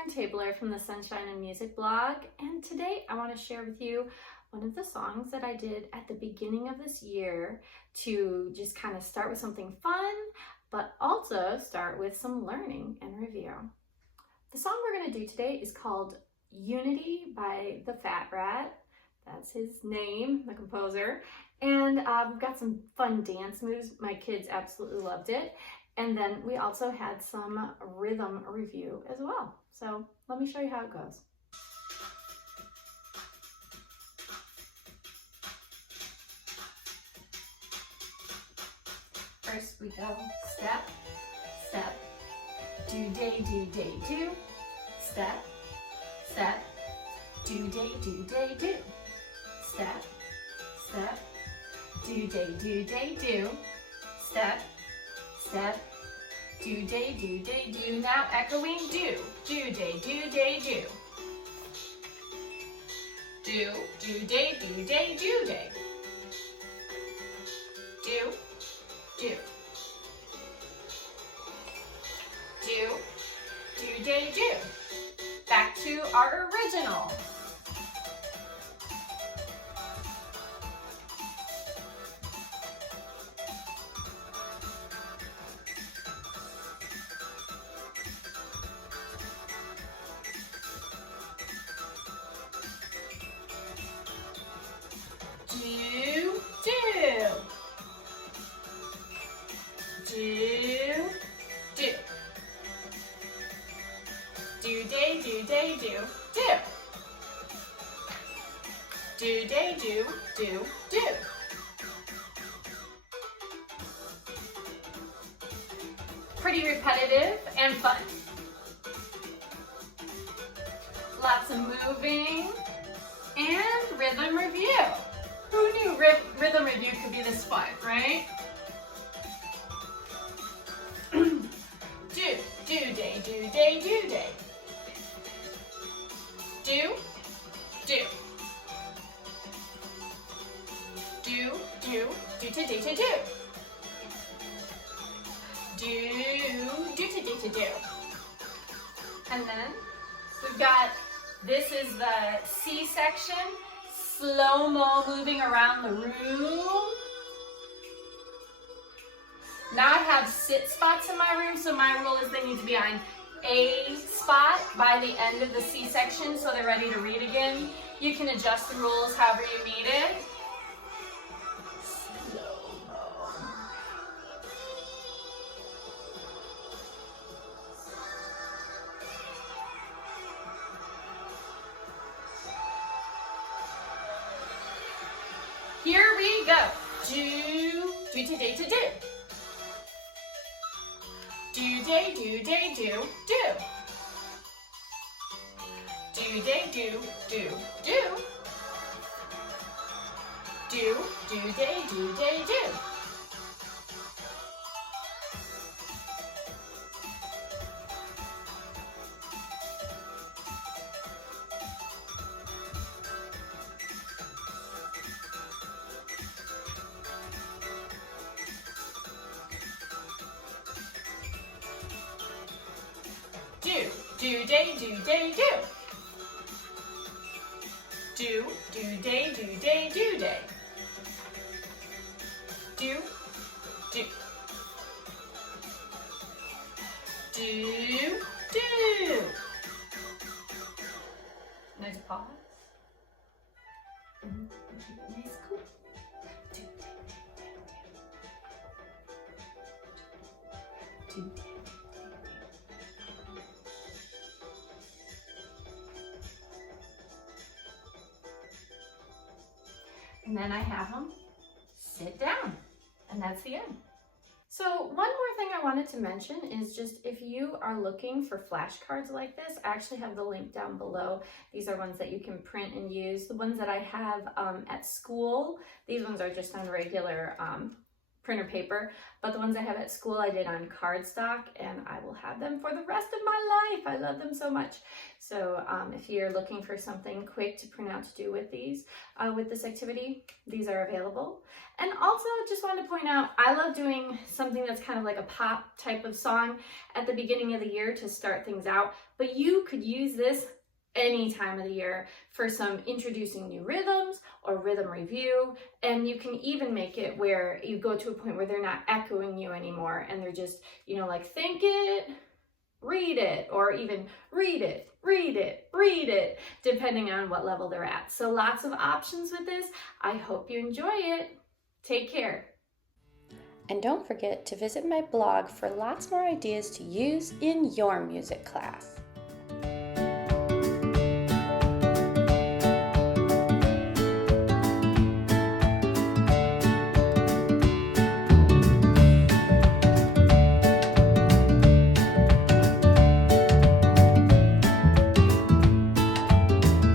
Turntabler from the Sunshine and Music blog, and today I want to share with you one of the songs that I did at the beginning of this year to just kind of start with something fun, but also start with some learning and review. The song we're going to do today is called Unity by the Fat Rat. That's his name, the composer. And we've got some fun dance moves. My kids absolutely loved it. And then we also had some rhythm review as well. So let me show you how it goes. First we go step, step, do-day, do-day, do, step, step, do-day, do-day, do, step, step, do-day, do-day, do, step, step, do-day, do-day, do. Now echoing do, do-day, do-day, do. Do, do-day, do-day, do-day. Do, do. Do, do-day, do. Back to our original. Do, do. Do, do. Do-day, do-day, do, do. Do-day, do, do, do. Pretty repetitive and fun. Lots of moving and rhythm review. Who knew rhythm review could be this fun, right? Do-day, do-day, do-day. Do, do. Do, do, do-to-do-to-do. Do, do-to-do-to-do. And then we've got, this is the C section, slow-mo moving around the room. Now I have sit spots in my room, so my rule is they need to be on A spot by the end of the C section so they're ready to read again. You can adjust the rules however you need it. Slow-mo. Here we go. Do, do-to-day, to-do. Do-day, do-day, do, do. Do-day, do, do, do. Do, do-day, do-day, do. Do, do-day, do-day, do. Do, do-day, do-day, do-day. Do, do. Do, do. Nice pause. Nice, cool. Do, do, do. And then I have them sit down, and that's the end. So one more thing I wanted to mention is just if you are looking for flashcards like this, I actually have the link down below. These are ones that you can print and use. The ones that I have at school, these ones are just on regular printer paper, but the ones I have at school I did on cardstock, and I will have them for the rest of my life. I love them so much. So if you're looking for something quick to print out to do with these, with this activity, these are available. And also just want to point out, I love doing something that's kind of like a pop type of song at the beginning of the year to start things out, but you could use this any time of the year for some introducing new rhythms or rhythm review. And you can even make it where you go to a point where they're not echoing you anymore and they're just, you know, like think it, read it, or even read it, read it, read it, depending on what level they're at. So lots of options with this. I hope you enjoy it. Take care. And don't forget to visit my blog for lots more ideas to use in your music class.